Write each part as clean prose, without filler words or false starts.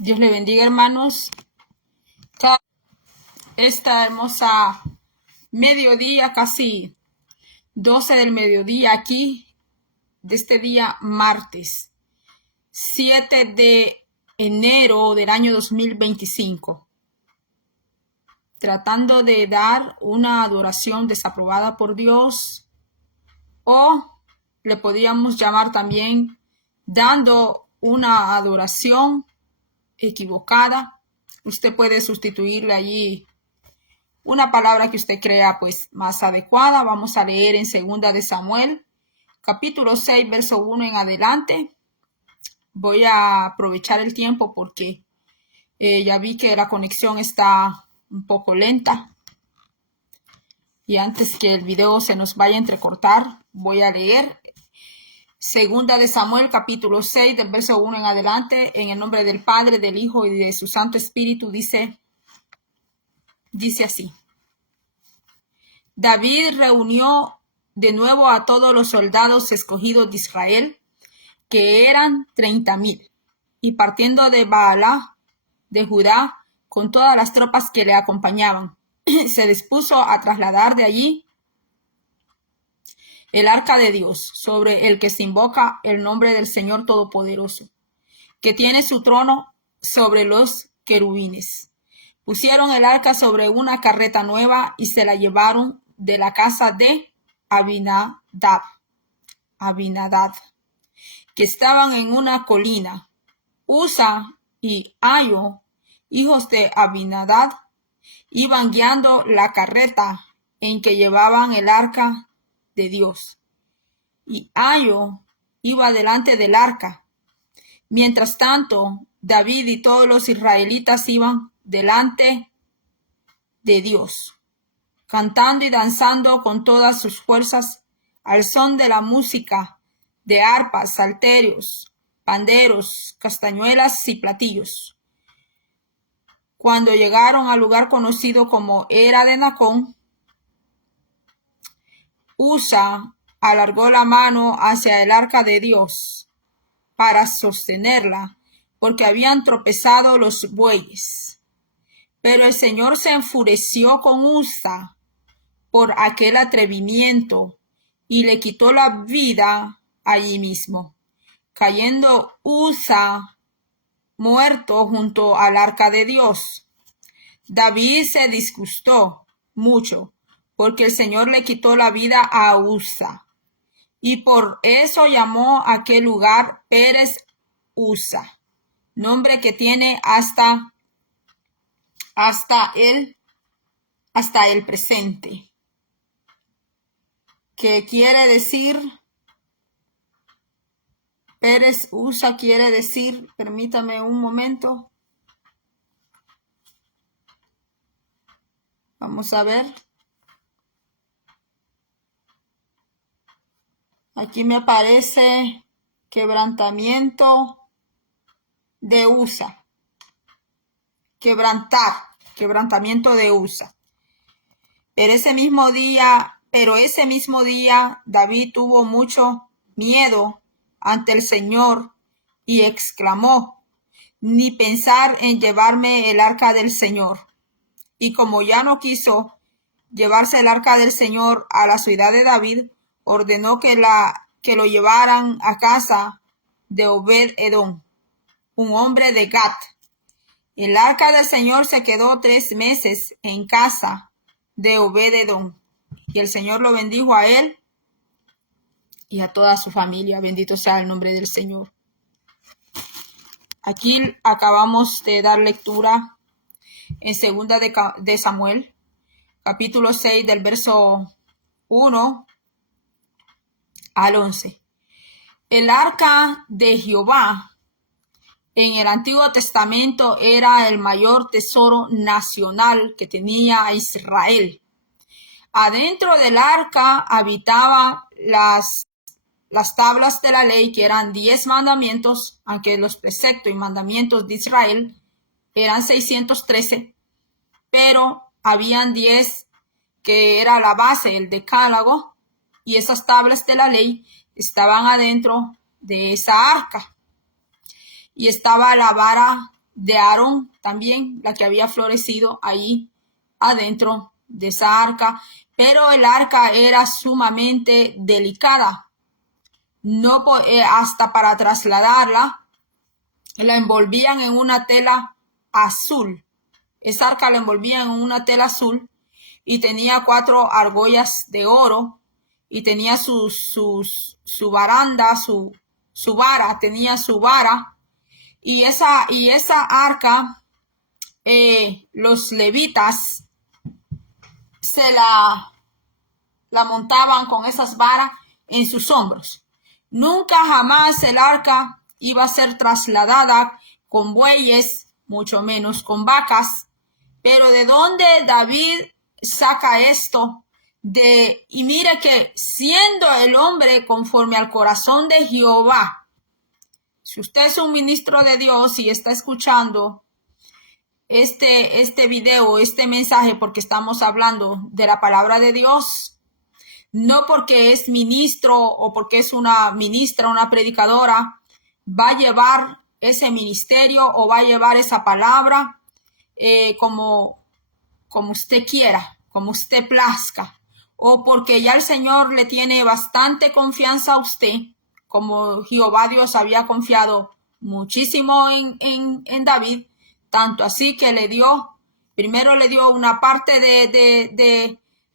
Dios le bendiga, hermanos. Esta hermosa mediodía, casi 12 del mediodía aquí, de este día martes 7 de enero del año 2025. Tratando de dar una adoración desaprobada por Dios, o le podríamos llamar también dando una adoración equivocada. Usted puede sustituirle allí una palabra que usted crea pues más adecuada. Vamos a leer en 2 de Samuel, capítulo 6, verso 1 en adelante. Voy a aprovechar el tiempo porque ya vi que la conexión está un poco lenta. Y antes que el video se nos vaya a entrecortar, voy a leer 2 de Samuel, capítulo 6, del verso 1 en adelante. En el nombre del Padre, del Hijo y de su Santo Espíritu, dice así. David reunió de nuevo a todos los soldados escogidos de Israel, que eran 30,000, y partiendo de Baalá, de Judá, con todas las tropas que le acompañaban, se dispuso a trasladar de allí el arca de Dios, sobre el que se invoca el nombre del Señor Todopoderoso, que tiene su trono sobre los querubines. Pusieron el arca sobre una carreta nueva y se la llevaron de la casa de Abinadab, que estaban en una colina. Usa y Ayo, hijos de Abinadab, iban guiando la carreta en que llevaban el arca de Dios. Y Ayo iba delante del arca. Mientras tanto, David y todos los israelitas iban delante de Dios, cantando y danzando con todas sus fuerzas al son de la música de arpas, salterios, panderos, castañuelas y platillos. Cuando llegaron al lugar conocido como Era de Nacón, Usa alargó la mano hacia el arca de Dios para sostenerla, porque habían tropezado los bueyes. Pero el Señor se enfureció con Usa por aquel atrevimiento y le quitó la vida allí mismo, cayendo Usa muerto junto al arca de Dios. David se disgustó mucho porque el Señor le quitó la vida a Usa, y por eso llamó a aquel lugar Pérez Usa, nombre que tiene hasta el presente, que quiere decir, Pérez Usa quiere decir, permítame un momento, vamos a ver, aquí me aparece quebrantamiento de Usa, quebrantamiento de Usa. Pero ese mismo día David tuvo mucho miedo ante el Señor y exclamó: ni pensar en llevarme el arca del Señor. Y como ya no quiso llevarse el arca del Señor a la ciudad de David, ordenó que lo llevaran a casa de Obed-Edom, un hombre de Gat. El arca del Señor se quedó 3 meses en casa de Obed-Edom, y el Señor lo bendijo a él y a toda su familia. Bendito sea el nombre del Señor. Aquí acabamos de dar lectura en 2 de Samuel, capítulo 6, del verso 1 al 11. El arca de Jehová en el Antiguo Testamento era el mayor tesoro nacional que tenía Israel. Adentro del arca habitaban las tablas de la ley, que eran 10 mandamientos, aunque los preceptos y mandamientos de Israel eran 613, pero habían 10 que era la base, el decálogo, y esas tablas de la ley estaban adentro de esa arca. Y estaba la vara de Aarón también, la que había florecido ahí adentro de esa arca, pero el arca era sumamente delicada. No, hasta para trasladarla, la envolvían en una tela azul. Esa arca la envolvían en una tela azul y tenía 4 argollas de oro y tenía su baranda, su vara, tenía su vara. Y esa arca, los levitas se la montaban con esas varas en sus hombros. Nunca jamás el arca iba a ser trasladada con bueyes, mucho menos con vacas. Pero ¿de dónde David saca esto? Y mire que siendo el hombre conforme al corazón de Jehová, si usted es un ministro de Dios y está escuchando este video, este mensaje, porque estamos hablando de la palabra de Dios, no porque es ministro o porque es una ministra, una predicadora, va a llevar ese ministerio o va a llevar esa palabra como usted quiera, como usted plazca, o porque ya el Señor le tiene bastante confianza a usted, como Jehová Dios había confiado muchísimo en David, tanto así que primero le dio una parte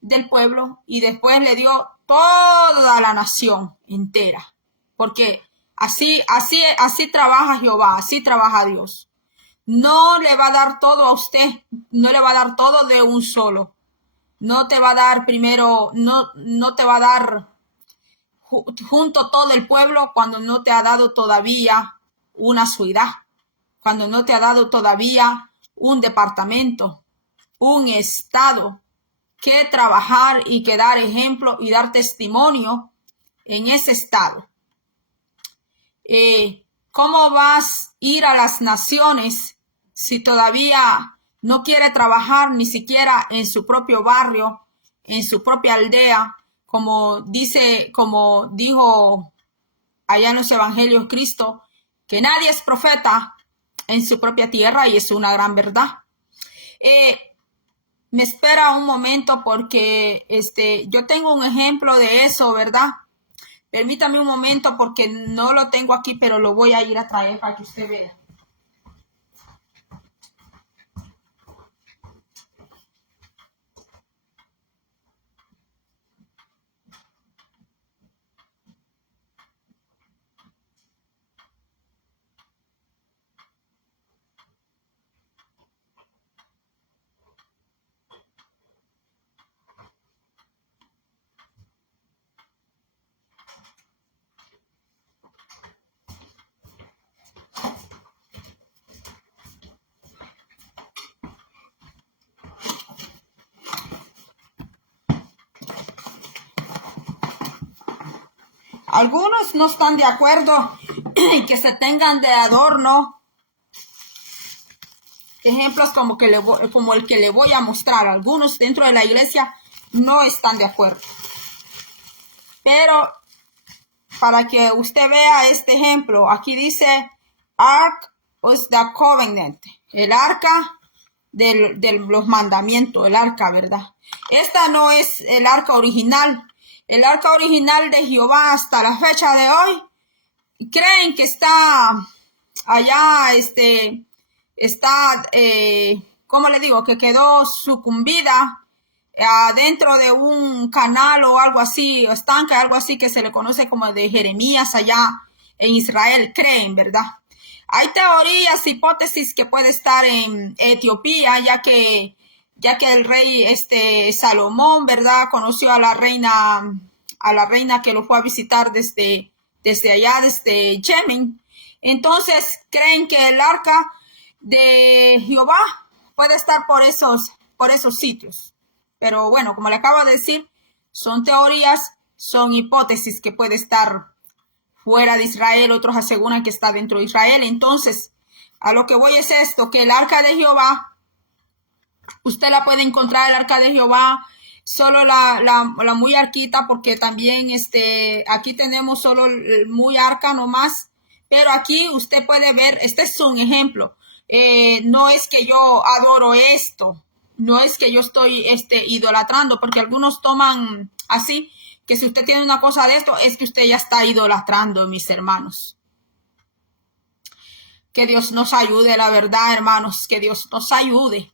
del pueblo y después le dio toda la nación entera, porque así trabaja Jehová, así trabaja Dios. No le va a dar todo a usted, no le va a dar todo de un solo. No te va a dar primero, no te va a dar junto todo el pueblo cuando no te ha dado todavía una ciudad, cuando no te ha dado todavía un departamento, un estado que trabajar y que dar ejemplo y dar testimonio en ese estado. ¿Cómo vas a ir a las naciones si todavía no quiere trabajar ni siquiera en su propio barrio, en su propia aldea, como dijo allá en los evangelios Cristo, que nadie es profeta en su propia tierra, y es una gran verdad? Me espera un momento porque yo tengo un ejemplo de eso, ¿verdad? Permítame un momento porque no lo tengo aquí, pero lo voy a ir a traer para que usted vea. Algunos no están de acuerdo en que se tengan de adorno ejemplos como el que le voy a mostrar. Algunos dentro de la iglesia no están de acuerdo. Pero para que usted vea este ejemplo, aquí dice Ark of the Covenant, el arca de los mandamientos, el arca, ¿verdad? Esta no es el arca original. El arca original de Jehová hasta la fecha de hoy, creen que está allá, ¿cómo le digo? Que quedó sucumbida dentro de un canal o algo así, estanque, algo así que se le conoce como de Jeremías allá en Israel, creen, ¿verdad? Hay teorías, hipótesis que puede estar en Etiopía, ya que el rey Salomón, ¿verdad? Conoció a la reina que lo fue a visitar desde allá, desde Yemen. Entonces creen que el arca de Jehová puede estar por esos sitios. Pero bueno, como le acabo de decir, son teorías, son hipótesis que puede estar fuera de Israel, otros aseguran que está dentro de Israel. Entonces, a lo que voy es esto, que el arca de Jehová, usted la puede encontrar, el arca de Jehová, solo la muy arquita, porque también aquí tenemos solo el muy arca nomás, pero aquí usted puede ver, este es un ejemplo, no es que yo adoro esto, no es que yo estoy idolatrando, porque algunos toman así, que si usted tiene una cosa de esto, es que usted ya está idolatrando, mis hermanos. Que Dios nos ayude, la verdad, hermanos, que Dios nos ayude.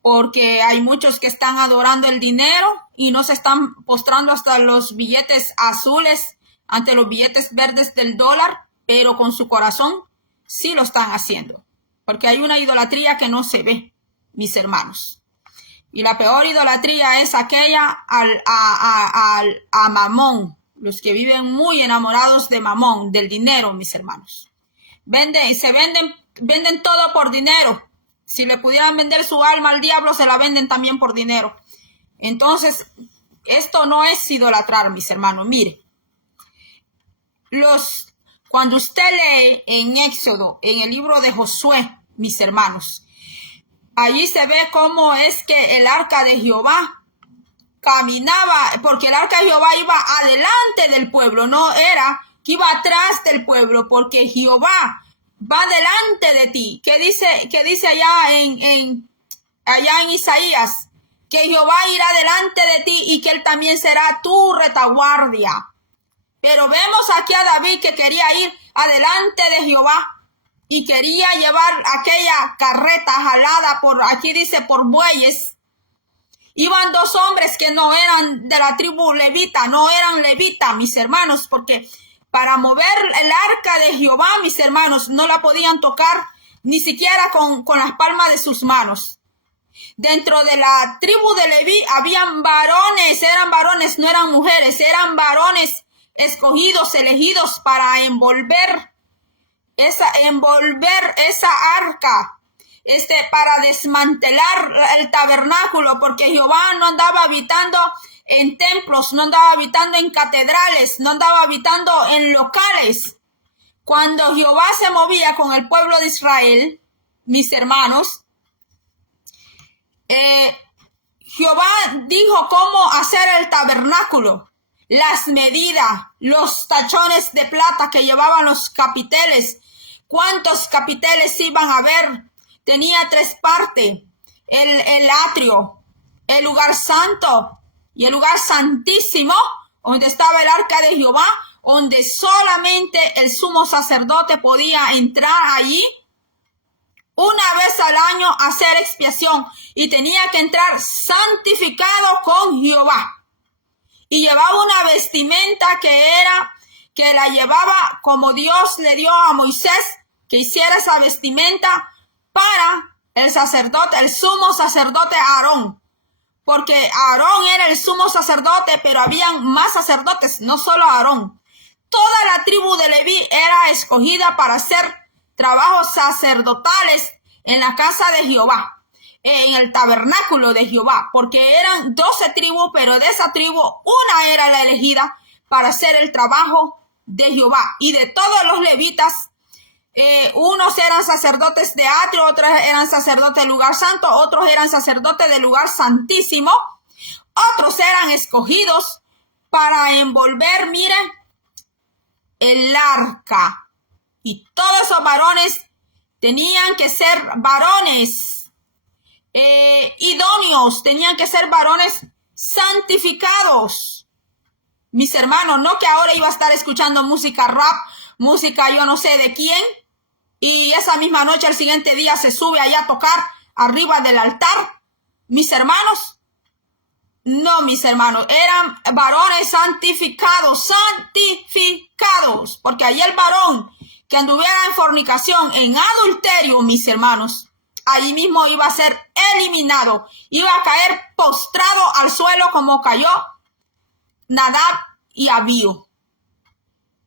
Porque hay muchos que están adorando el dinero y no se están postrando hasta los billetes azules, ante los billetes verdes del dólar, pero con su corazón sí lo están haciendo. Porque hay una idolatría que no se ve, mis hermanos. Y la peor idolatría es aquella a Mamón, los que viven muy enamorados de Mamón, del dinero, mis hermanos. Venden todo por dinero. Si le pudieran vender su alma al diablo, se la venden también por dinero. Entonces, esto no es idolatrar, mis hermanos. Mire, cuando usted lee en Éxodo, en el libro de Josué, mis hermanos, allí se ve cómo es que el arca de Jehová caminaba, porque el arca de Jehová iba adelante del pueblo, no era que iba atrás del pueblo, porque Jehová va delante de ti. ¿Qué dice allá en Isaías? Que Jehová irá delante de ti y que él también será tu retaguardia. Pero vemos aquí a David que quería ir adelante de Jehová y quería llevar aquella carreta jalada aquí dice por bueyes. Iban dos hombres que no eran de la tribu levita, no eran levitas, mis hermanos, porque para mover el arca de Jehová, mis hermanos, no la podían tocar ni siquiera con las palmas de sus manos. Dentro de la tribu de Leví habían varones, eran varones, no eran mujeres, eran varones escogidos, elegidos para envolver esa arca, para desmantelar el tabernáculo, porque Jehová no andaba habitando en templos, no andaba habitando en catedrales, no andaba habitando en locales. Cuando Jehová se movía con el pueblo de Israel, mis hermanos, Jehová dijo cómo hacer el tabernáculo, las medidas, los tachones de plata que llevaban los capiteles, cuántos capiteles iban a haber. Tenía 3 partes, el atrio, el lugar santo y el lugar santísimo, donde estaba el arca de Jehová, donde solamente el sumo sacerdote podía entrar allí una vez al año a hacer expiación, y tenía que entrar santificado con Jehová. Y llevaba una vestimenta que la llevaba como Dios le dio a Moisés, que hiciera esa vestimenta para el sacerdote, el sumo sacerdote Aarón. Porque Aarón era el sumo sacerdote, pero habían más sacerdotes, no solo Aarón. Toda la tribu de Leví era escogida para hacer trabajos sacerdotales en la casa de Jehová, en el tabernáculo de Jehová, porque eran 12 tribus, pero de esa tribu una era la elegida para hacer el trabajo de Jehová. Y de todos los levitas, unos eran sacerdotes de atrio, otros eran sacerdotes del lugar santo, otros eran sacerdotes del lugar santísimo, otros eran escogidos para envolver, miren, el arca. Y todos esos varones tenían que ser varones idóneos, tenían que ser varones santificados. Mis hermanos, no que ahora iba a estar escuchando música rap, música yo no sé de quién, y esa misma noche, al siguiente día, se sube allá a tocar arriba del altar. Mis hermanos, no, mis hermanos, eran varones santificados, porque allí el varón que anduviera en fornicación, en adulterio, mis hermanos, allí mismo iba a ser eliminado, iba a caer postrado al suelo como cayó Nadab y Abiú.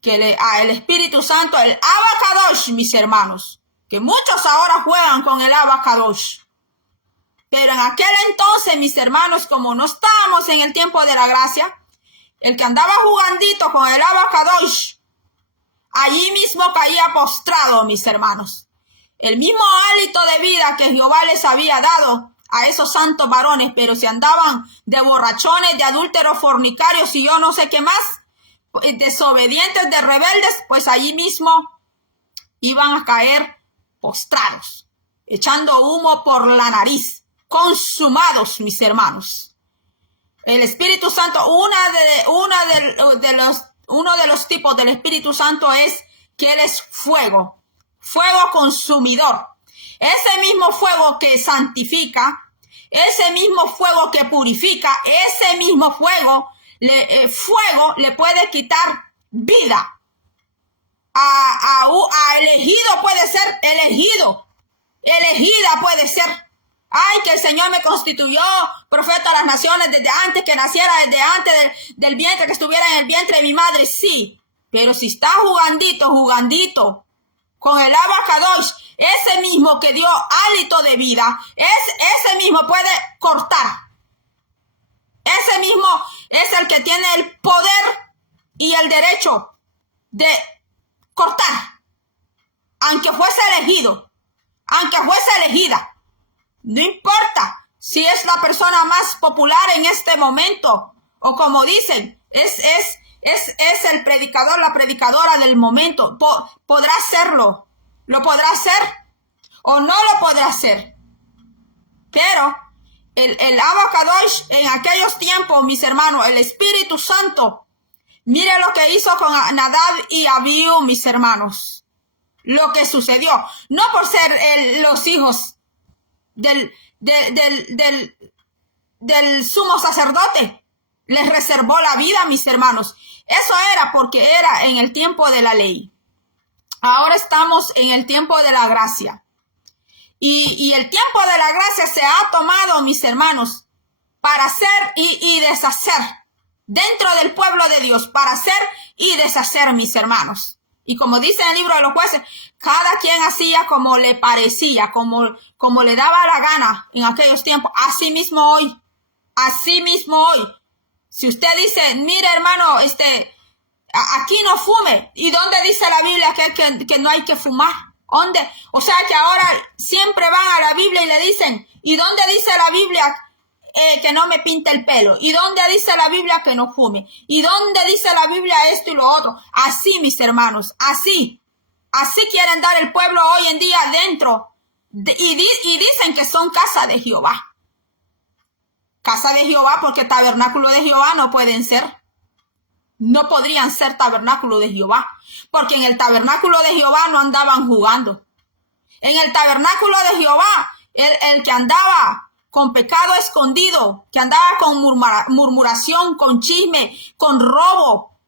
Que el Espíritu Santo, el Abacadosh, mis hermanos, que muchos ahora juegan con el Abacadosh. Pero en aquel entonces, mis hermanos, como no estábamos en el tiempo de la gracia, el que andaba jugandito con el Abacadosh, allí mismo caía postrado, mis hermanos. El mismo hálito de vida que Jehová les había dado a esos santos varones, pero si andaban de borrachones, de adúlteros, fornicarios y yo no sé qué más, desobedientes, de rebeldes, pues allí mismo iban a caer postrados. echando humo por la nariz, consumados, mis hermanos. El Espíritu Santo, uno de los tipos del Espíritu Santo es que Él es fuego consumidor. Ese mismo fuego que santifica, ese mismo fuego que purifica, ese mismo fuego le puede quitar vida. A elegido puede ser elegido. Elegida puede ser. Ay, que el Señor me constituyó profeta a las naciones desde antes que naciera, desde antes del vientre, que estuviera en el vientre de mi madre. Sí, pero si está jugandito con el Abacadosh, ese mismo que dio hálito de vida, ese mismo puede cortar. Ese mismo es el que tiene el poder y el derecho de cortar. Aunque fuese elegido, aunque fuese elegida. No importa si es la persona más popular en este momento, o como dicen, es el predicador, la predicadora del momento. Podrá hacerlo. ¿Lo podrá hacer o no lo podrá hacer? Pero el Abacadosh en aquellos tiempos, mis hermanos, el Espíritu Santo, mire lo que hizo con Nadab y Abiú, mis hermanos. Lo que sucedió, no por ser los hijos del sumo sacerdote, les reservó la vida, mis hermanos. Eso era porque era en el tiempo de la ley. Ahora estamos en el tiempo de la gracia. Y el tiempo de la gracia se ha tomado, mis hermanos, para hacer y deshacer dentro del pueblo de Dios, para hacer y deshacer, mis hermanos. Y como dice en el libro de los jueces, cada quien hacía como le parecía, como le daba la gana en aquellos tiempos. Así mismo hoy. Si usted dice, mire hermano, aquí no fume. ¿Y dónde dice la Biblia que no hay que fumar? ¿Dónde? O sea que ahora siempre van a la Biblia y le dicen, ¿y dónde dice la Biblia que no me pinte el pelo? ¿Y dónde dice la Biblia que no fume? ¿Y dónde dice la Biblia esto y lo otro? Así, mis hermanos, así quieren dar el pueblo hoy en día dentro. Y dicen que son casa de Jehová. Casa de Jehová, porque tabernáculo de Jehová no pueden ser. No podrían ser tabernáculo de Jehová, porque en el tabernáculo de Jehová no andaban jugando. En el tabernáculo de Jehová, el que andaba con pecado escondido, que andaba con murmuración, con chisme, con robo,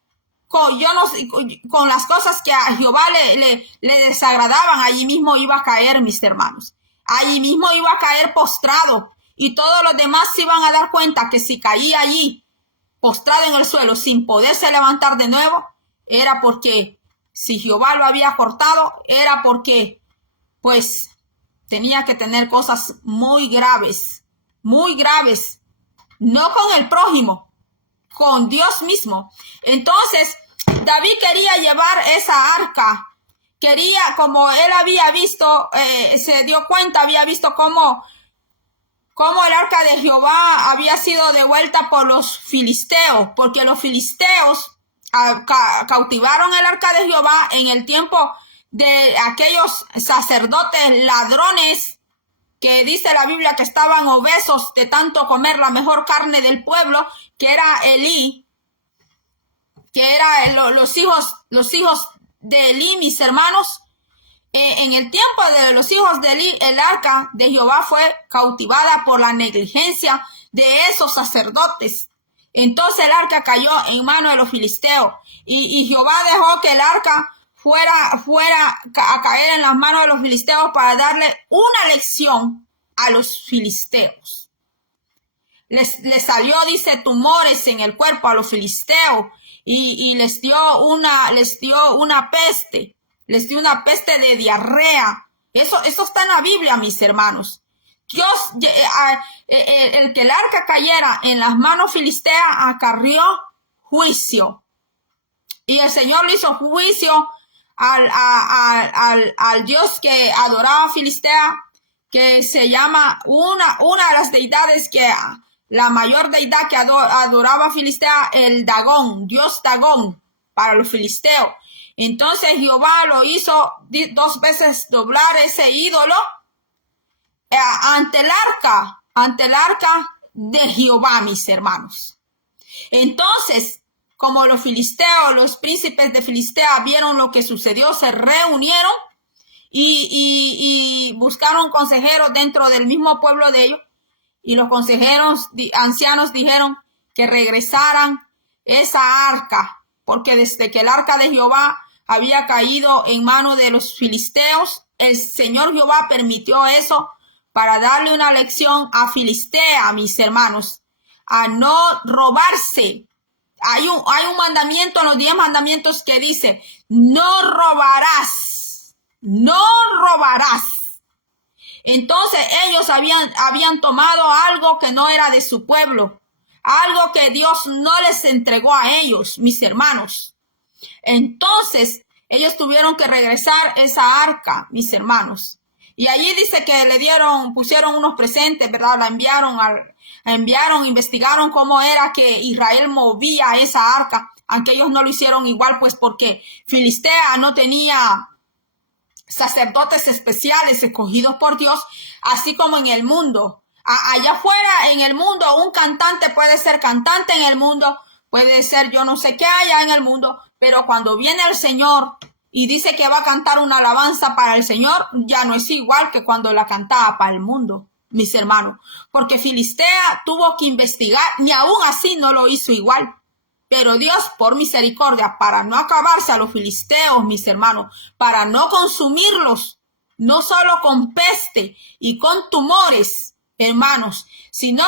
con las cosas que a Jehová le desagradaban, allí mismo iba a caer, mis hermanos. Allí mismo iba a caer postrado, y todos los demás se iban a dar cuenta que si caía allí, postrado en el suelo, sin poderse levantar de nuevo, era porque si Jehová lo había cortado, era porque, pues, tenía que tener cosas muy graves, no con el prójimo, con Dios mismo. Entonces, David quería llevar esa arca, como él había visto, se dio cuenta, había visto cómo el arca de Jehová había sido devuelta por los filisteos, porque los filisteos cautivaron el arca de Jehová en el tiempo de aquellos sacerdotes ladrones que dice la Biblia que estaban obesos de tanto comer la mejor carne del pueblo, que era Elí, que era los hijos de Elí, mis hermanos. En el tiempo de los hijos de Elí, el arca de Jehová fue cautivada por la negligencia de esos sacerdotes. Entonces el arca cayó en manos de los filisteos, y Jehová dejó que el arca fuera a caer en las manos de los filisteos para darle una lección a los filisteos. Les salió, dice, tumores en el cuerpo a los filisteos, y les dio una peste. Les dio una peste de diarrea. Eso está en la Biblia, mis hermanos. Dios, el que el arca cayera en las manos filisteas, acarrió juicio. Y el Señor le hizo juicio al Dios que adoraba Filistea, que se llama una de las deidades que la mayor deidad que adoraba Filistea, el Dagón, Dios Dagón para los filisteos. Entonces Jehová lo hizo 2 veces doblar ese ídolo, ante el arca de Jehová, mis hermanos. Entonces, como los filisteos, los príncipes de Filistea vieron lo que sucedió, se reunieron y buscaron consejeros dentro del mismo pueblo de ellos. Y los consejeros ancianos dijeron que regresaran esa arca, porque desde que el arca de Jehová había caído en manos de los filisteos, el Señor Jehová permitió eso para darle una lección a Filistea, mis hermanos, a no robarse. Hay un mandamiento en los 10 mandamientos que dice, no robarás, no robarás. Entonces ellos habían tomado algo que no era de su pueblo, algo que Dios no les entregó a ellos, mis hermanos. Entonces ellos tuvieron que regresar esa arca, mis hermanos. Y allí dice que pusieron unos presentes, ¿verdad? La enviaron, investigaron cómo era que Israel movía esa arca, aunque ellos no lo hicieron igual, pues porque Filistea no tenía sacerdotes especiales escogidos por Dios, así como en el mundo. Allá afuera en el mundo, un cantante puede ser cantante en el mundo, puede ser yo no sé qué allá en el mundo, pero cuando viene el Señor y dice que va a cantar una alabanza para el Señor, ya no es igual que cuando la cantaba para el mundo, mis hermanos, porque Filistea tuvo que investigar, ni aún así no lo hizo igual. Pero Dios, por misericordia, para no acabarse a los filisteos, mis hermanos, para no consumirlos, no solo con peste y con tumores, hermanos, sino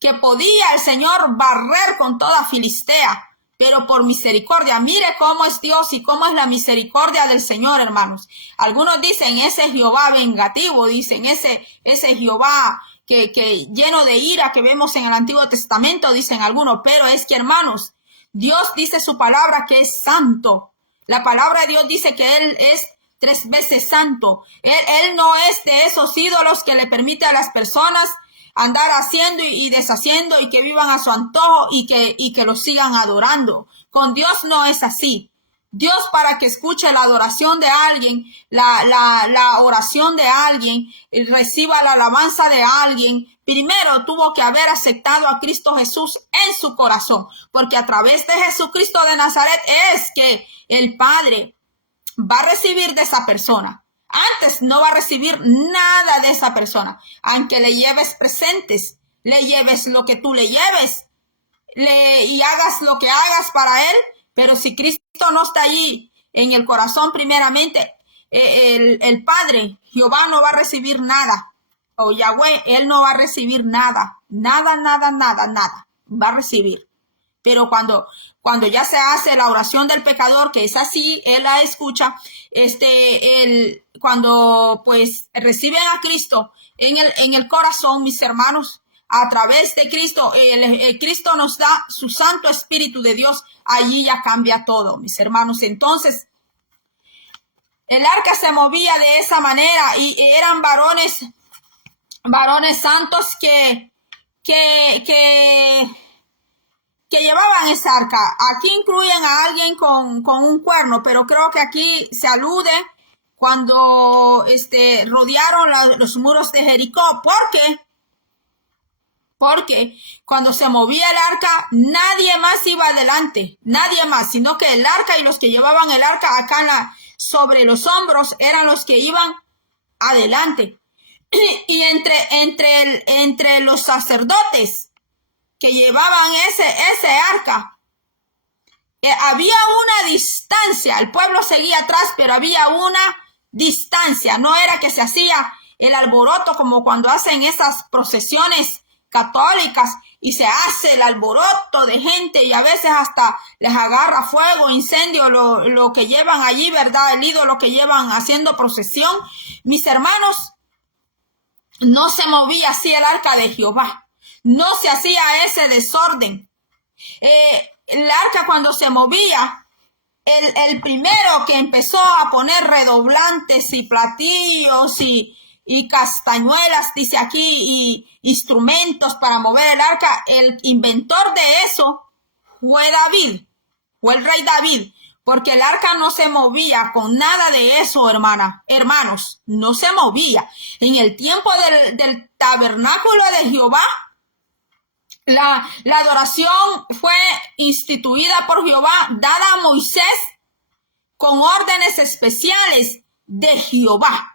que podía el Señor barrer con toda Filistea, pero por misericordia. Mire cómo es Dios y cómo es la misericordia del Señor, hermanos. Algunos dicen, ese Jehová vengativo, dicen, ese Jehová que lleno de ira que vemos en el Antiguo Testamento, dicen algunos, pero es que, hermanos, Dios dice su palabra que es santo. La palabra de Dios dice que Él es 3 veces santo. Él no es de esos ídolos que le permite a las personas andar haciendo y deshaciendo y que vivan a su antojo y que lo sigan adorando. Con Dios no es así. Dios, para que escuche la adoración de alguien, la oración de alguien, reciba la alabanza de alguien, primero tuvo que haber aceptado a Cristo Jesús en su corazón, porque a través de Jesucristo de Nazaret es que el Padre va a recibir de esa persona. Antes no va a recibir nada de esa persona, aunque le lleves presentes, le lleves lo que tú le lleves, y hagas lo que hagas para Él, pero si Cristo no está allí en el corazón primeramente, el Padre, Jehová, no va a recibir nada, o Yahweh, Él no va a recibir nada, nada va a recibir. Pero cuando ya se hace la oración del pecador, que es así, Él la escucha, cuando pues reciben a Cristo en el corazón, mis hermanos, a través de Cristo, Cristo nos da su Santo Espíritu de Dios, allí ya cambia todo, mis hermanos. Entonces, el arca se movía de esa manera y eran varones santos que llevaban esa arca. Aquí incluyen a alguien con un cuerno, pero creo que aquí se alude cuando rodearon los muros de Jericó, porque cuando se movía el arca, nadie más iba adelante, nadie más, sino que el arca y los que llevaban el arca acá sobre los hombros eran los que iban adelante. Y entre los sacerdotes que llevaban ese arca, había una distancia. El pueblo seguía atrás, pero había una distancia. No era que se hacía el alboroto como cuando hacen esas procesiones católicas y se hace el alboroto de gente y a veces hasta les agarra fuego, incendio, lo que llevan allí, ¿verdad? El ídolo que llevan haciendo procesión. Mis hermanos, no se movía así el arca de Jehová. No se hacía ese desorden. El arca cuando se movía, el primero que empezó a poner redoblantes y platillos y castañuelas, dice aquí, y instrumentos para mover el arca, el inventor de eso fue David, fue el rey David, porque el arca no se movía con nada de eso, hermanos, no se movía. En el tiempo del tabernáculo de Jehová, la adoración fue instituida por Jehová, dada a Moisés con órdenes especiales de Jehová.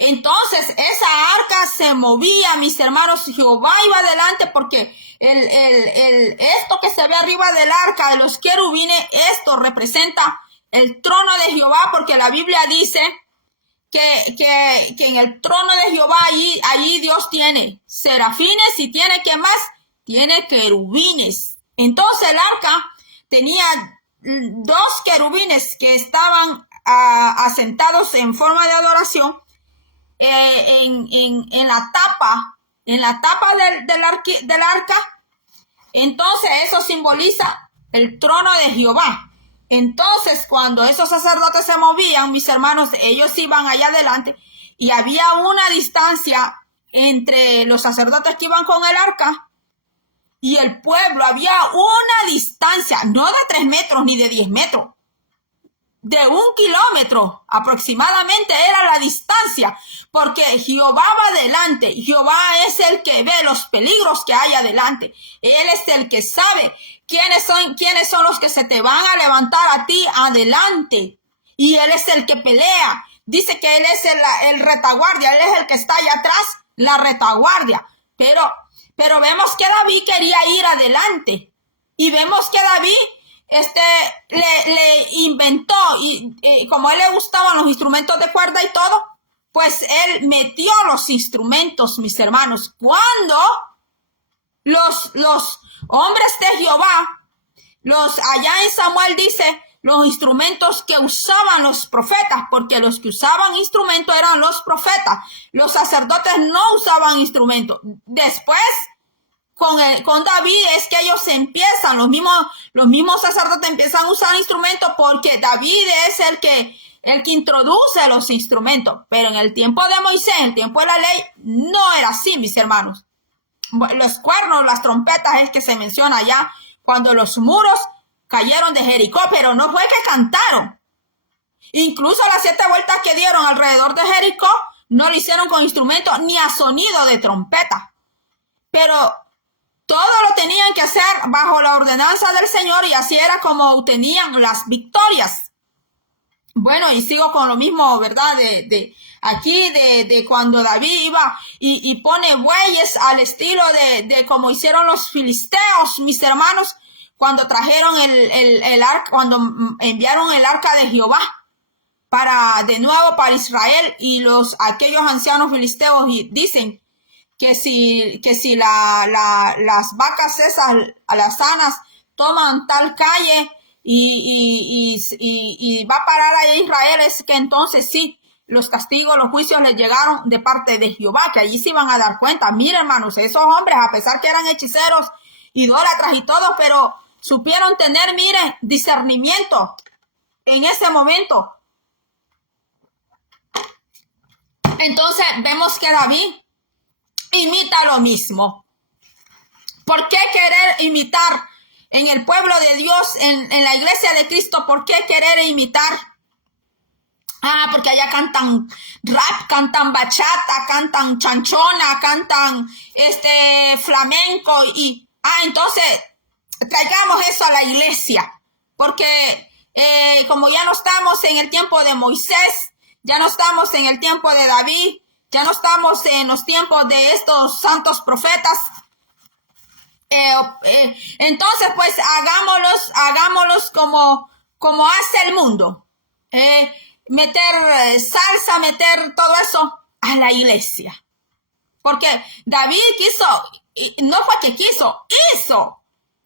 Entonces esa arca se movía, mis hermanos. Jehová iba adelante, porque esto que se ve arriba del arca de los querubines, esto representa el trono de Jehová, porque la Biblia dice que en el trono de Jehová allí Dios tiene serafines y tiene, ¿qué más? Tiene querubines. Entonces el arca tenía dos querubines que estaban asentados en forma de adoración en la tapa del arca. Entonces eso simboliza el trono de Jehová. Entonces cuando esos sacerdotes se movían, mis hermanos, ellos iban allá adelante y había una distancia entre los sacerdotes que iban con el arca y el pueblo. Había una distancia, no de 3 metros ni de 10 metros, de 1 kilómetro aproximadamente era la distancia, porque Jehová va adelante. Jehová es el que ve los peligros que hay adelante. Él es el que sabe quiénes son los que se te van a levantar a ti adelante. Y Él es el que pelea. Dice que Él es el retaguardia. Él es el que está allá atrás, la retaguardia. Pero vemos que David quería ir adelante. Y vemos que David le inventó, y como a él le gustaban los instrumentos de cuerda y todo, pues él metió los instrumentos, mis hermanos. Cuando los hombres de Jehová, allá en Samuel dice, los instrumentos que usaban los profetas, porque los que usaban instrumentos eran los profetas. Los sacerdotes no usaban instrumentos. Después, con David es que ellos empiezan, los mismos sacerdotes empiezan a usar instrumentos, porque David es el que introduce los instrumentos. Pero en el tiempo de Moisés, en el tiempo de la ley, no era así, mis hermanos. Los cuernos, las trompetas es que se menciona allá cuando los muros cayeron de Jericó, pero no fue que cantaron. Incluso las 7 vueltas que dieron alrededor de Jericó no lo hicieron con instrumentos ni a sonido de trompeta. Pero todo lo tenían que hacer bajo la ordenanza del Señor, y así era como obtenían las victorias. Bueno, y sigo con lo mismo, ¿verdad? De cuando David iba y pone bueyes al estilo de como hicieron los filisteos, mis hermanos, cuando trajeron el arca, cuando enviaron el arca de Jehová de nuevo para Israel, y aquellos ancianos filisteos dicen que si las vacas esas, a las sanas, toman tal calle y va a parar allá Israel, es que entonces sí, los castigos, los juicios les llegaron de parte de Jehová, que allí se iban a dar cuenta. Miren, hermanos, esos hombres, a pesar que eran hechiceros, idólatras y todo, pero supieron tener, miren, discernimiento en ese momento. Entonces vemos que David imita lo mismo. ¿Por qué querer imitar en el pueblo de Dios, en la iglesia de Cristo? ¿Por qué querer imitar? Porque allá cantan rap, cantan bachata, cantan chanchona, cantan flamenco entonces traigamos eso a la iglesia, porque como ya no estamos en el tiempo de Moisés, ya no estamos en el tiempo de David, ya no estamos en los tiempos de estos santos profetas. Entonces, pues hagámoslos como hace el mundo. Meter salsa, meter todo eso a la iglesia. Porque David no fue que hizo.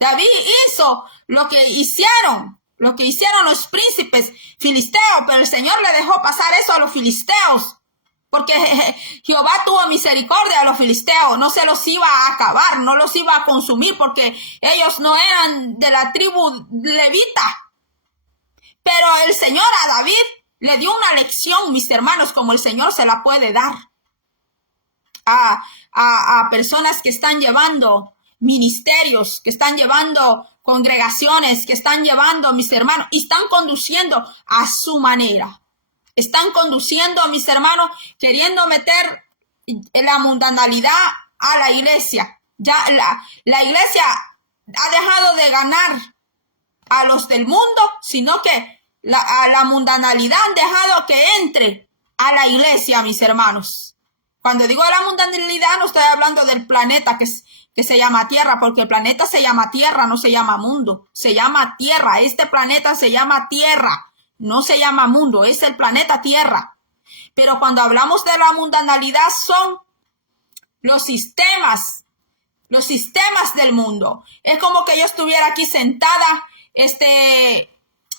David hizo lo que hicieron los príncipes filisteos, pero el Señor le dejó pasar eso a los filisteos, porque Jehová tuvo misericordia a los filisteos, no se los iba a acabar, no los iba a consumir, porque ellos no eran de la tribu levita. Pero el Señor a David le dio una lección, mis hermanos, como el Señor se la puede dar a personas que están llevando ministerios, que están llevando congregaciones, que están llevando, mis hermanos, y están conduciendo a su manera. Están conduciendo, mis hermanos, queriendo meter la mundanalidad a la iglesia. Ya la iglesia ha dejado de ganar a los del mundo, sino que a la mundanalidad han dejado que entre a la iglesia, mis hermanos. Cuando digo la mundanalidad, no estoy hablando del planeta que se llama Tierra, porque el planeta se llama Tierra, no se llama mundo, se llama Tierra. Este planeta se llama Tierra, no se llama mundo, es el planeta Tierra. Pero cuando hablamos de la mundanalidad son los sistemas del mundo. Es como que yo estuviera aquí sentada,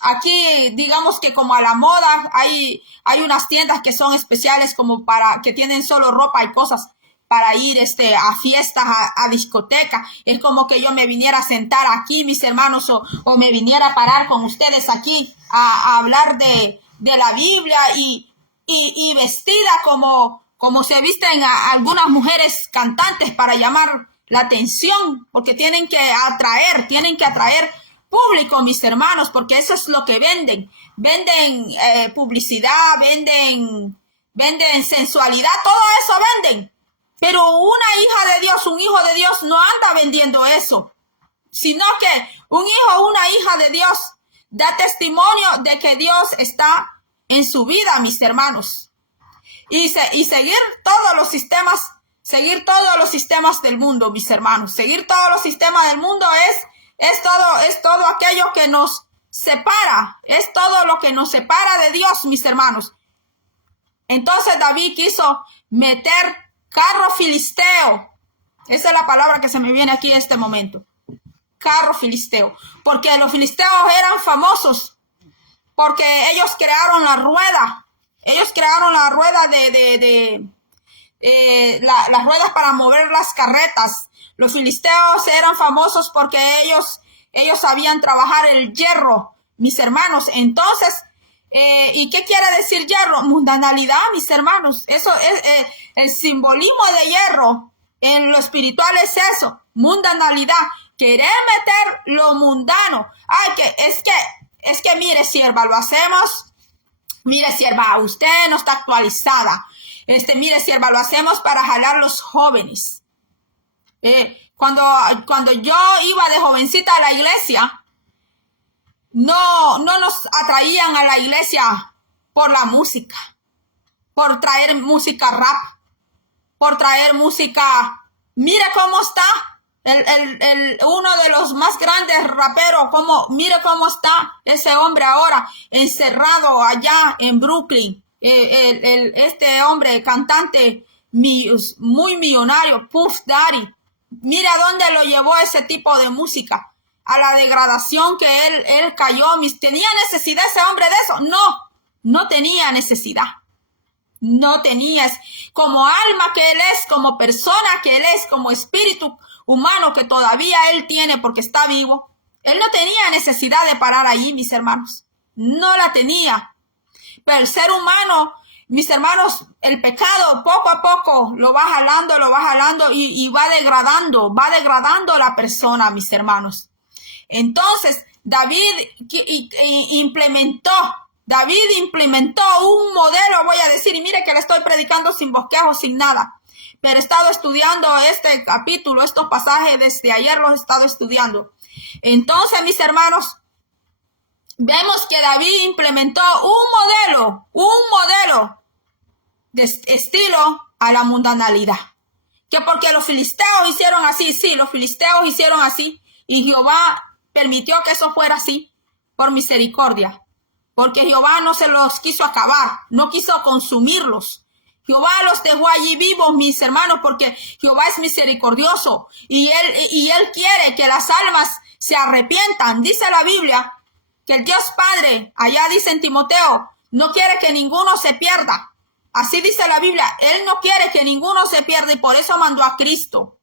aquí digamos que como a la moda, hay unas tiendas que son especiales como que tienen solo ropa y cosas para ir a fiestas, a discoteca. Es como que yo me viniera a sentar aquí, mis hermanos, o me viniera a parar con ustedes aquí a hablar de la Biblia y vestida como se visten algunas mujeres cantantes para llamar la atención, porque tienen que atraer público, mis hermanos, porque eso es lo que venden. Venden publicidad, venden sensualidad, todo eso venden. Pero una hija de Dios, un hijo de Dios no anda vendiendo eso, sino que un hijo o una hija de Dios da testimonio de que Dios está en su vida, mis hermanos. Y seguir todos los sistemas del mundo, mis hermanos. Seguir todos los sistemas del mundo es todo aquello que nos separa, es todo lo que nos separa de Dios, mis hermanos. Entonces David quiso meter carro filisteo. Esa es la palabra que se me viene aquí en este momento. Carro filisteo. Porque los filisteos eran famosos. Porque ellos crearon la rueda. Ellos crearon la rueda las ruedas para mover las carretas. Los filisteos eran famosos porque ellos sabían trabajar el hierro, mis hermanos. Entonces, ¿y qué quiere decir hierro? Mundanalidad, mis hermanos. Eso es el simbolismo de hierro en lo espiritual, es eso, mundanalidad. Querer meter lo mundano. Ay, es que mire, sierva, lo hacemos. Mire, sierva, usted no está actualizada. Mire, sierva, lo hacemos para jalar los jóvenes. Cuando yo iba de jovencita a la iglesia, no nos atraían a la iglesia por la música, por traer música rap, por traer música. Mire cómo está uno de los más grandes raperos, mire cómo está ese hombre ahora encerrado allá en Brooklyn. Este hombre cantante muy millonario, Puff Daddy. Mira dónde lo llevó ese tipo de música, a la degradación que él cayó. ¿Tenía necesidad ese hombre de eso? No tenía necesidad. No tenía, como alma que él es, como persona que él es, como espíritu humano que todavía él tiene porque está vivo. Él no tenía necesidad de parar allí, mis hermanos. No la tenía. Pero el ser humano, mis hermanos, el pecado poco a poco lo va jalando y va degradando la persona, mis hermanos. Entonces, David implementó un modelo, voy a decir, y mire que le estoy predicando sin bosquejo, sin nada. Pero he estado estudiando este capítulo, estos pasajes desde ayer los he estado estudiando. Entonces, mis hermanos, vemos que David implementó un modelo de estilo a la mundanalidad. Que porque los filisteos hicieron así, sí, los filisteos hicieron así, y Jehová permitió que eso fuera así por misericordia. Porque Jehová no se los quiso acabar, no quiso consumirlos. Jehová los dejó allí vivos, mis hermanos, porque Jehová es misericordioso y él quiere que las almas se arrepientan. Dice la Biblia que el Dios Padre, allá dice en Timoteo, no quiere que ninguno se pierda. Así dice la Biblia, él no quiere que ninguno se pierda y por eso mandó a Cristo.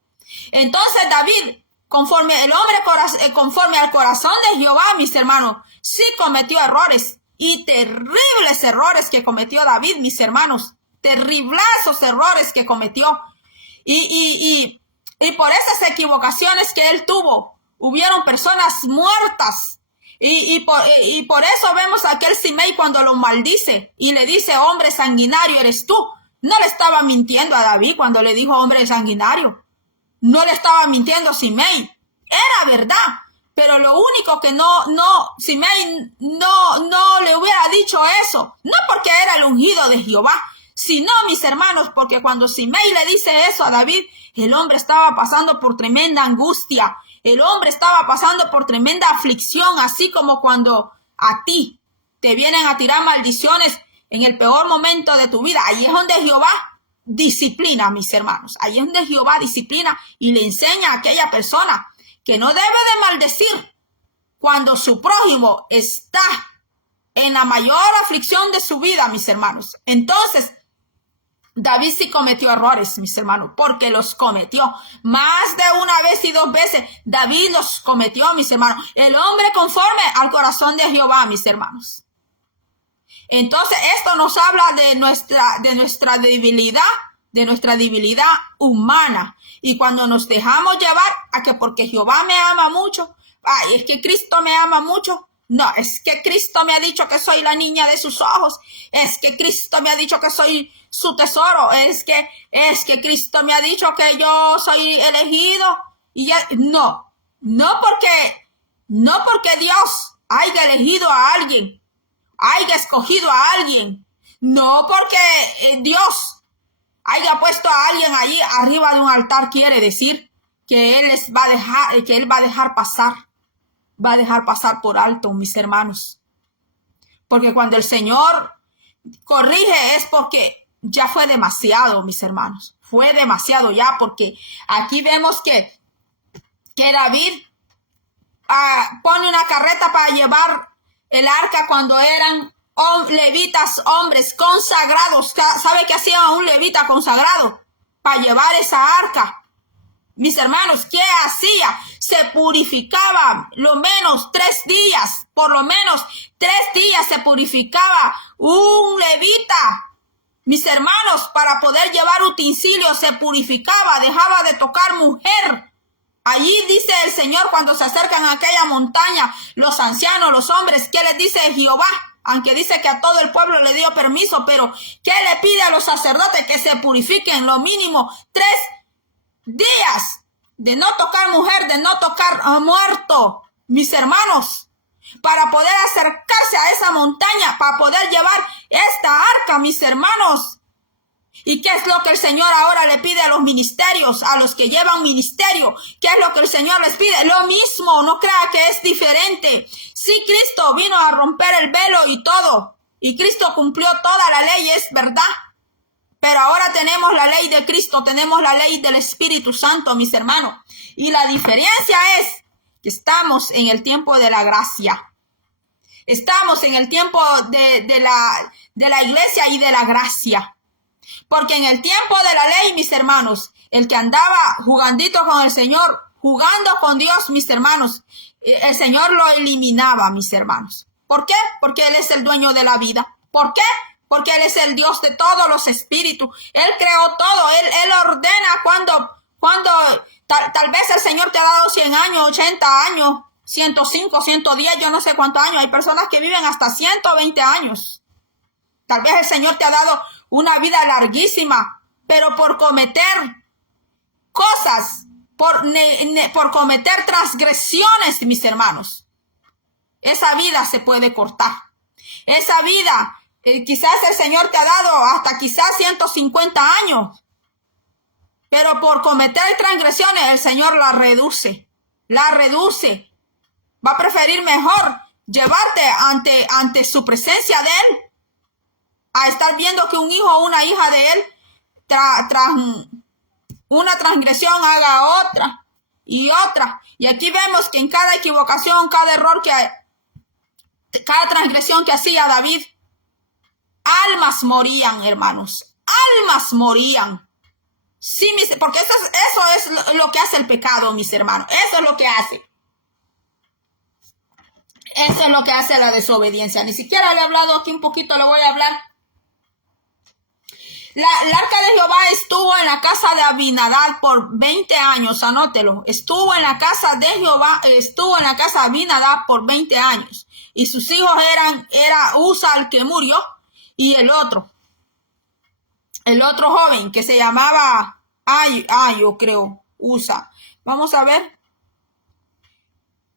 Entonces David, conforme al corazón de Jehová, mis hermanos, sí cometió errores y terribles errores que cometió David, mis hermanos. Terriblazos errores que cometió. Y Y por esas equivocaciones que él tuvo, hubieron personas muertas. Y por eso vemos a aquel Simei cuando lo maldice y le dice, hombre sanguinario eres tú. No le estaba mintiendo a David cuando le dijo hombre sanguinario. No le estaba mintiendo Simei. Era verdad. Pero lo único que Simei no le hubiera dicho eso, no porque era el ungido de Jehová, sino, mis hermanos, porque cuando Simei le dice eso a David, el hombre estaba pasando por tremenda angustia, el hombre estaba pasando por tremenda aflicción, así como cuando a ti te vienen a tirar maldiciones en el peor momento de tu vida. Ahí es donde Jehová disciplina, mis hermanos. Ahí es donde Jehová disciplina y le enseña a aquella persona que no debe de maldecir cuando su prójimo está en la mayor aflicción de su vida, mis hermanos. Entonces, David sí cometió errores, mis hermanos, porque los cometió. Más de una vez y dos veces David los cometió, mis hermanos. El hombre conforme al corazón de Jehová, mis hermanos. Entonces, esto nos habla de nuestra debilidad humana. Y cuando nos dejamos llevar a que porque Jehová me ama mucho, ay, es que Cristo me ama mucho. No, es que Cristo me ha dicho que soy la niña de sus ojos. Es que Cristo me ha dicho que soy su tesoro. Es que Cristo me ha dicho que yo soy elegido. Y ya, no porque Dios haya elegido a alguien, haya escogido a alguien. No porque Dios haya puesto a alguien allí arriba de un altar, quiere decir que Él va a dejar pasar por alto, mis hermanos. Porque cuando el Señor corrige es porque ya fue demasiado, mis hermanos. Fue demasiado ya, porque aquí vemos que David pone una carreta para llevar el arca cuando eran levitas, hombres consagrados. ¿Sabe qué hacía un levita consagrado para llevar esa arca? Mis hermanos, ¿qué hacía? Se purificaba lo menos 3 días, por lo menos 3 días se purificaba un levita. Mis hermanos, para poder llevar utensilios se purificaba, dejaba de tocar mujer. Allí dice el Señor cuando se acercan a aquella montaña, los ancianos, los hombres, ¿qué les dice Jehová? Aunque dice que a todo el pueblo le dio permiso, pero ¿qué le pide a los sacerdotes? Que se purifiquen lo mínimo 3 días, de no tocar mujer, de no tocar muerto, mis hermanos, para poder acercarse a esa montaña, para poder llevar esta arca, mis hermanos. ¿Y qué es lo que el Señor ahora le pide a los ministerios, a los que llevan ministerio? ¿Qué es lo que el Señor les pide? Lo mismo, no crea que es diferente. Sí, Cristo vino a romper el velo y todo, y Cristo cumplió toda la ley, es verdad. Pero ahora tenemos la ley de Cristo, tenemos la ley del Espíritu Santo, mis hermanos. Y la diferencia es que estamos en el tiempo de la gracia. Estamos en el tiempo de la iglesia y de la gracia. Porque en el tiempo de la ley, mis hermanos, el que andaba jugandito con el Señor, jugando con Dios, mis hermanos, el Señor lo eliminaba, mis hermanos. ¿Por qué? Porque Él es el dueño de la vida. ¿Por qué? Porque Él es el Dios de todos los espíritus. Él creó todo. Él ordena cuando tal vez el Señor te ha dado 100 años, 80 años, 105, 110, yo no sé cuántos años. Hay personas que viven hasta 120 años. Tal vez el Señor te ha dado una vida larguísima, pero por cometer cosas, por cometer transgresiones, mis hermanos, esa vida se puede cortar. Esa vida, quizás el Señor te ha dado hasta quizás 150 años, pero por cometer transgresiones el Señor la reduce. Va a preferir mejor llevarte ante su presencia de Él, a estar viendo que un hijo o una hija de Él tras una transgresión haga otra y otra. Y aquí vemos que en cada equivocación, cada error cada transgresión que hacía David, almas morían, hermanos. Almas morían. Sí, porque eso es lo que hace el pecado, mis hermanos. Eso es lo que hace. Eso es lo que hace la desobediencia. Ni siquiera le he hablado aquí un poquito, le voy a hablar. El arca de Jehová estuvo en la la casa de Abinadab por 20 años, anótelo. Estuvo en la casa de Jehová, estuvo en la casa de Abinadab por 20 años. Y sus hijos era Usa el que murió y el otro joven que se llamaba Ayo, creo, Usa. Vamos a ver.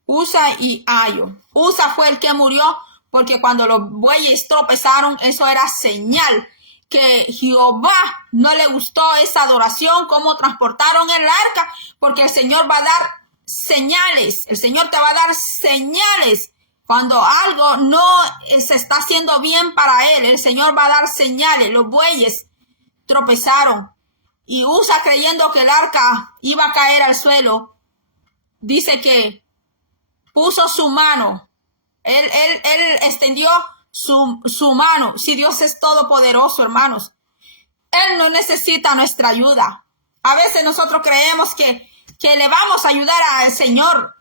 Usa y Ayo. Usa fue el que murió porque cuando los bueyes tropezaron, eso era señal que Jehová no le gustó esa adoración, cómo transportaron el arca, porque el Señor va a dar señales. El Señor te va a dar señales. Cuando algo no se está haciendo bien para él, el Señor va a dar señales. Los bueyes tropezaron y Usa, creyendo que el arca iba a caer al suelo, dice que puso su mano. Él extendió su mano. Si Dios es todopoderoso, hermanos, Él no necesita nuestra ayuda. A veces nosotros creemos que le vamos a ayudar al Señor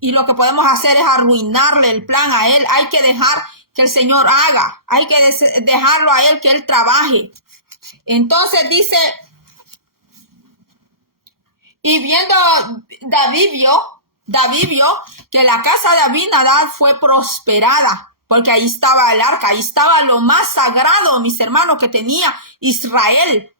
y lo que podemos hacer es arruinarle el plan a Él. Hay que dejar que el Señor haga. Hay que dejarlo a Él, que Él trabaje. Entonces dice, y viendo David vio que la casa de Abinadab fue prosperada, porque ahí estaba el arca, ahí estaba lo más sagrado, mis hermanos, que tenía Israel.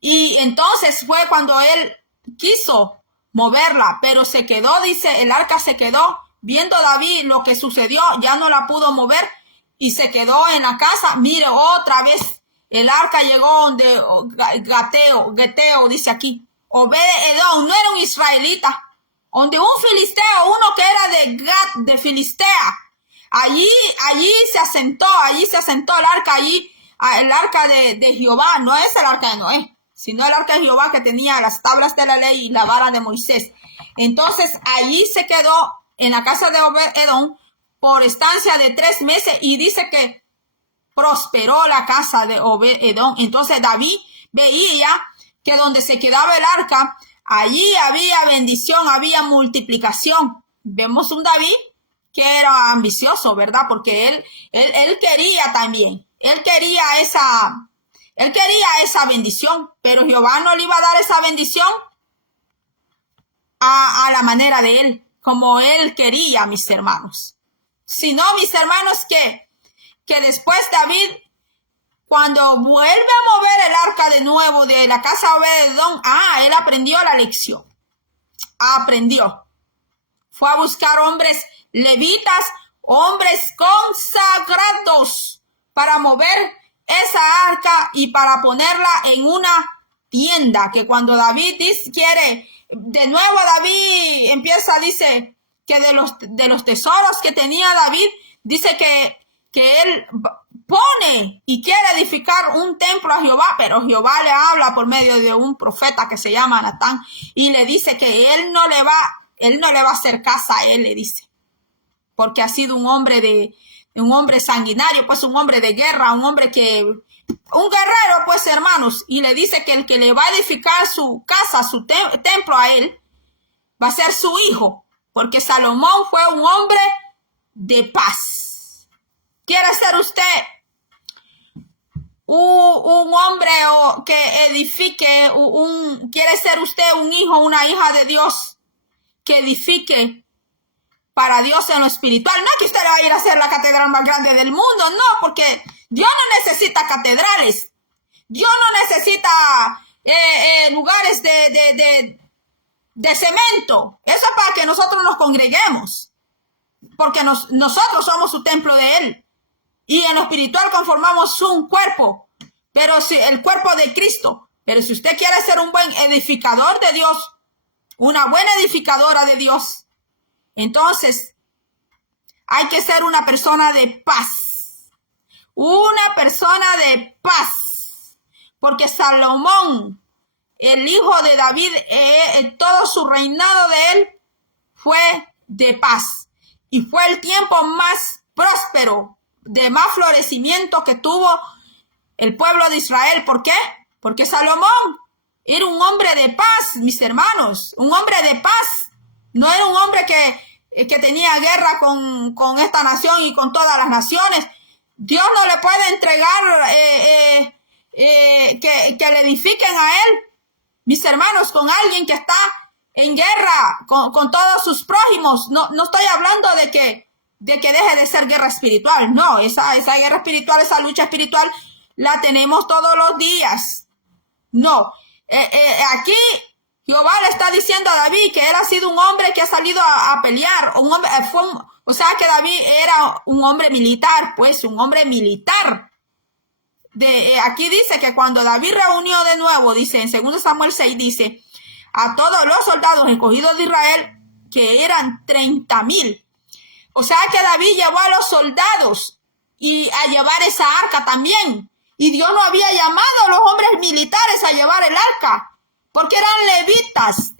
Y entonces fue cuando él quiso moverla, pero se quedó, dice, el arca se quedó. Viendo David lo que sucedió, ya no la pudo mover y se quedó en la casa. Mire, otra vez el arca llegó donde Geteo, dice aquí, Obed-edom, no era un israelita, donde un filisteo, uno que era de Gat, de Filistea. Allí se asentó el arca, el arca de Jehová. No es el arca de Noé, sino el arca de Jehová, que tenía las tablas de la ley y la vara de Moisés. Entonces allí se quedó en la casa de Obed-edom por estancia de 3 meses, y dice que prosperó la casa de Obed-edom. Entonces David veía que donde se quedaba el arca, allí había bendición, había multiplicación. Vemos un David que era ambicioso, ¿verdad? Porque él quería también, él quería esa bendición, pero Jehová no le iba a dar esa bendición a la manera de él, como él quería, mis hermanos. Sino, mis hermanos, que después David, cuando vuelve a mover el arca de nuevo de la casa de Obed-edom, él aprendió la lección. Aprendió. Fue a buscar hombres levitas, hombres consagrados, para mover esa arca y para ponerla en una tienda. Que cuando David quiere, de nuevo David empieza, dice que de los tesoros que tenía David, dice que él pone y quiere edificar un templo a Jehová, pero Jehová le habla por medio de un profeta que se llama Natán y le dice que él no le va a hacer casa a él, le dice, porque ha sido un hombre sanguinario, pues un hombre de guerra, un guerrero, pues, hermanos, y le dice que el que le va a edificar su casa, su templo a él, va a ser su hijo, porque Salomón fue un hombre de paz. ¿Quiere ser usted un hombre que edifique, quiere ser usted un hijo, una hija de Dios que edifique para Dios en lo espiritual? No es que usted le va a ir a hacer la catedral más grande del mundo, no, porque Dios no necesita catedrales, Dios no necesita lugares de cemento. Eso es para que nosotros nos congreguemos, porque nosotros somos su templo de Él. Y en lo espiritual conformamos un cuerpo, pero el cuerpo de Cristo. Pero si usted quiere ser un buen edificador de Dios, una buena edificadora de Dios, entonces hay que ser una persona de paz. Una persona de paz. Porque Salomón, el hijo de David, todo su reinado de él fue de paz. Y fue el tiempo más próspero, de más florecimiento que tuvo el pueblo de Israel. ¿Por qué? Porque Salomón era un hombre de paz, mis hermanos, un hombre de paz. No era un hombre que tenía guerra con esta nación y con todas las naciones. Dios no le puede entregar que le edifiquen a él, mis hermanos, con alguien que está en guerra con todos sus prójimos. No estoy hablando de que deje de ser guerra espiritual. No, esa guerra espiritual, esa lucha espiritual la tenemos todos los días. No, aquí Jehová le está diciendo a David que él ha sido un hombre que ha salido a pelear. O sea que David era un hombre militar, pues un hombre militar. Aquí dice que cuando David reunió de nuevo, dice en 2 Samuel 6, dice a todos los soldados escogidos de Israel, que eran 30,000. O sea que David llevó a los soldados y a llevar esa arca también. Y Dios no había llamado a los hombres militares a llevar el arca, porque eran levitas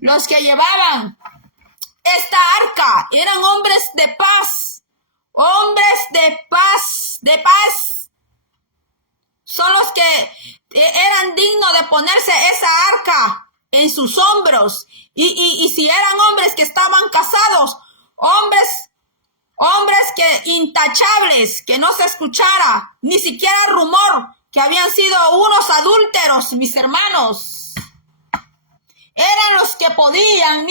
los que llevaban esta arca. Eran hombres de paz, de paz. Son los que eran dignos de ponerse esa arca en sus hombros. Y si eran hombres que estaban casados, hombres que intachables, que no se escuchara ni siquiera rumor, que habían sido unos adúlteros, mis hermanos. Eran los que podían,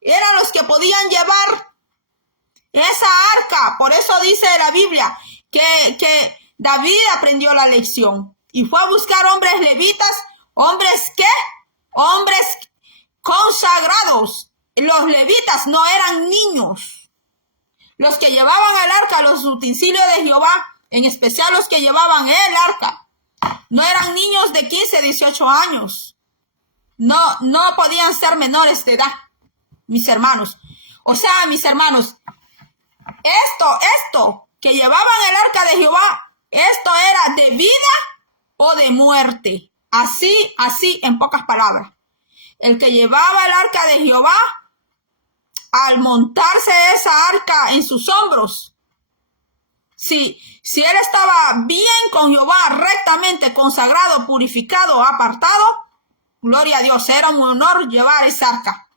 eran los que podían llevar esa arca. Por eso dice la Biblia que David aprendió la lección y fue a buscar hombres levitas, hombres consagrados. Los levitas no eran niños. Los que llevaban el arca, los utensilios de Jehová, en especial los que llevaban el arca, no eran niños de 15, 18 años. No podían ser menores de edad, mis hermanos. O sea, mis hermanos, esto que llevaban el arca de Jehová, esto era de vida o de muerte. Así, en pocas palabras. El que llevaba el arca de Jehová, al montarse esa arca en sus hombros, si él estaba bien con Jehová, rectamente consagrado, purificado, apartado, gloria a Dios, era un honor llevar esa arca.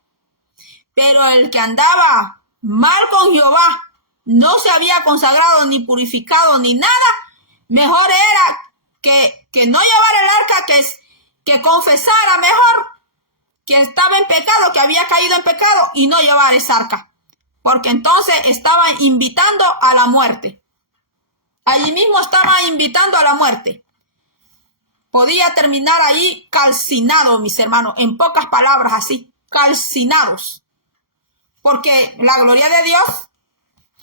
Pero el que andaba mal con Jehová, no se había consagrado ni purificado ni nada, mejor era que no llevar el arca, que confesara mejor que estaba en pecado, que había caído en pecado, y no llevar esa arca, porque entonces estaban invitando a la muerte. Allí mismo estaban invitando a la muerte. Podía terminar ahí calcinado, mis hermanos, en pocas palabras así, calcinados. Porque la gloria de Dios,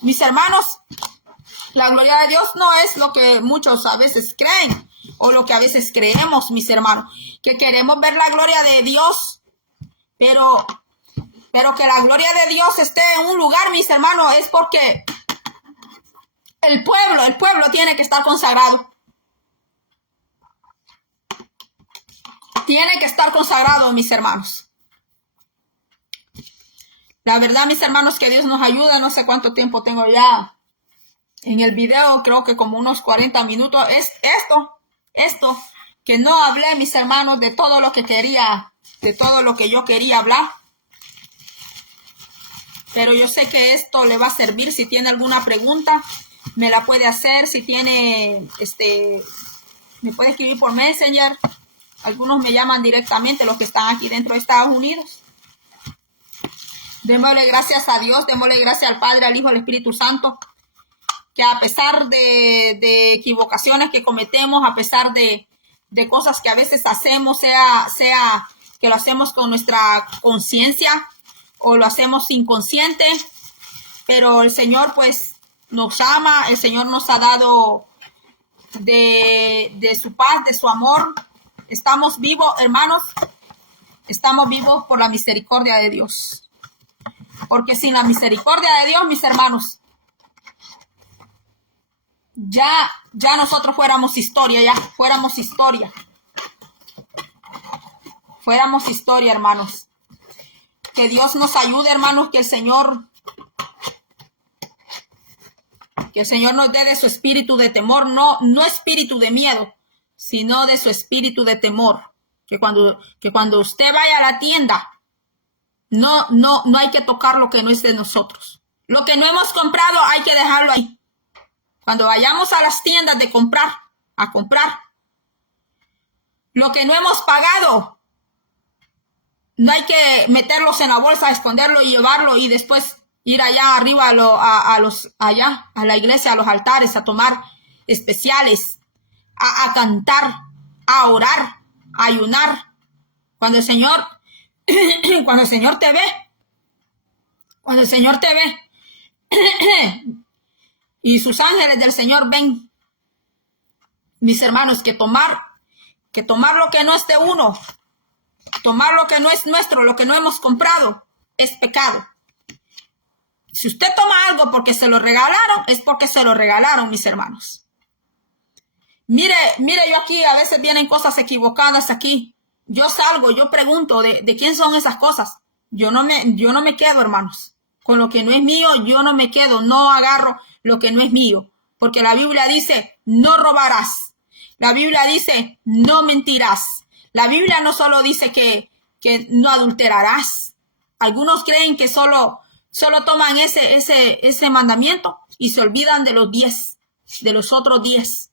mis hermanos, la gloria de Dios no es lo que muchos a veces creen, o lo que a veces creemos, mis hermanos, que queremos ver la gloria de Dios. Pero que la gloria de Dios esté en un lugar, mis hermanos, es porque el pueblo tiene que estar consagrado. Tiene que estar consagrado, mis hermanos. La verdad, mis hermanos, que Dios nos ayuda. No sé cuánto tiempo tengo ya en el video, creo que como unos 40 minutos. Es esto, que no hablé, mis hermanos, de todo lo que quería, de todo lo que yo quería hablar. Pero yo sé que esto le va a servir. Si tiene alguna pregunta, me la puede hacer. Si tiene, me puede escribir por Messenger. Algunos me llaman directamente, los que están aquí dentro de Estados Unidos. Démosle gracias a Dios, démosle gracias al Padre, al Hijo, al Espíritu Santo, que a pesar de equivocaciones que cometemos, a pesar de cosas que a veces hacemos, sea que lo hacemos con nuestra conciencia o lo hacemos inconsciente, pero el Señor pues nos ama, el Señor nos ha dado de su paz, de su amor. Estamos vivos, hermanos, estamos vivos por la misericordia de Dios. Porque sin la misericordia de Dios, mis hermanos, ya nosotros fuéramos historia, fuéramos historia, hermanos. Que Dios nos ayude, hermanos, que el Señor nos dé de su espíritu de temor, no espíritu de miedo, sino de su espíritu de temor. Que cuando usted vaya a la tienda, no hay que tocar lo que no es de nosotros. Lo que no hemos comprado hay que dejarlo ahí. Cuando vayamos a las tiendas de comprar, a comprar. Lo que no hemos pagado, no hay que meterlos en la bolsa, esconderlo y llevarlo y después ir allá arriba a la iglesia, a los altares, a tomar especiales, a cantar, a orar, a ayunar. Cuando el Señor te ve, y sus ángeles del Señor ven, mis hermanos, que tomar lo que no es de uno, tomar lo que no es nuestro, lo que no hemos comprado, es pecado. Si usted toma algo porque se lo regalaron, es porque se lo regalaron, mis hermanos. Mire, yo aquí a veces vienen cosas equivocadas aquí. Yo salgo, yo pregunto de quién son esas cosas. Yo no me quedo, hermanos. Con lo que no es mío, yo no me quedo, no agarro lo que no es mío. Porque la Biblia dice, no robarás. La Biblia dice, no mentirás. La Biblia no solo dice que no adulterarás. Algunos creen que solo toman ese mandamiento y se olvidan de los 10, de los otros 10.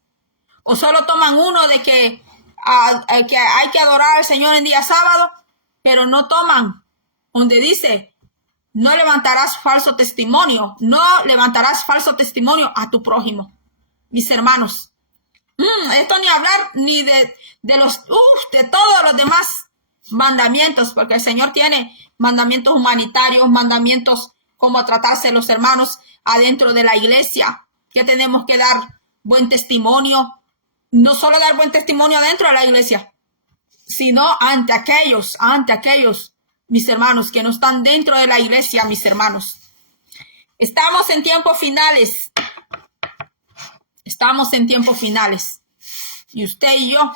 O solo toman uno de que hay que adorar al Señor en día sábado, pero no toman donde dice, no levantarás falso testimonio, a tu prójimo. Mis hermanos, esto ni hablar ni de todos los demás mandamientos, porque el Señor tiene mandamientos humanitarios, mandamientos como tratarse los hermanos adentro de la iglesia, que tenemos que dar buen testimonio, no solo dar buen testimonio adentro de la iglesia, sino ante aquellos, mis hermanos, que no están dentro de la iglesia, mis hermanos. Estamos en tiempos finales. Y usted y yo,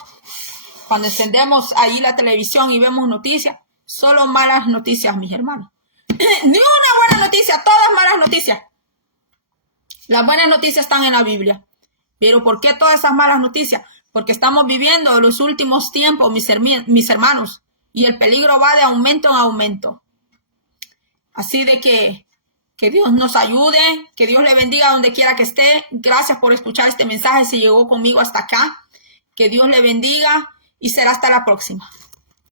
cuando encendemos ahí la televisión y vemos noticias, solo malas noticias, mis hermanos. Ni una buena noticia, todas malas noticias. Las buenas noticias están en la Biblia. Pero ¿por qué todas esas malas noticias? Porque estamos viviendo los últimos tiempos, mis hermanos, y el peligro va de aumento en aumento. Así de que Dios nos ayude, que Dios le bendiga donde quiera que esté. Gracias por escuchar este mensaje, si llegó conmigo hasta acá. Que Dios le bendiga y será hasta la próxima.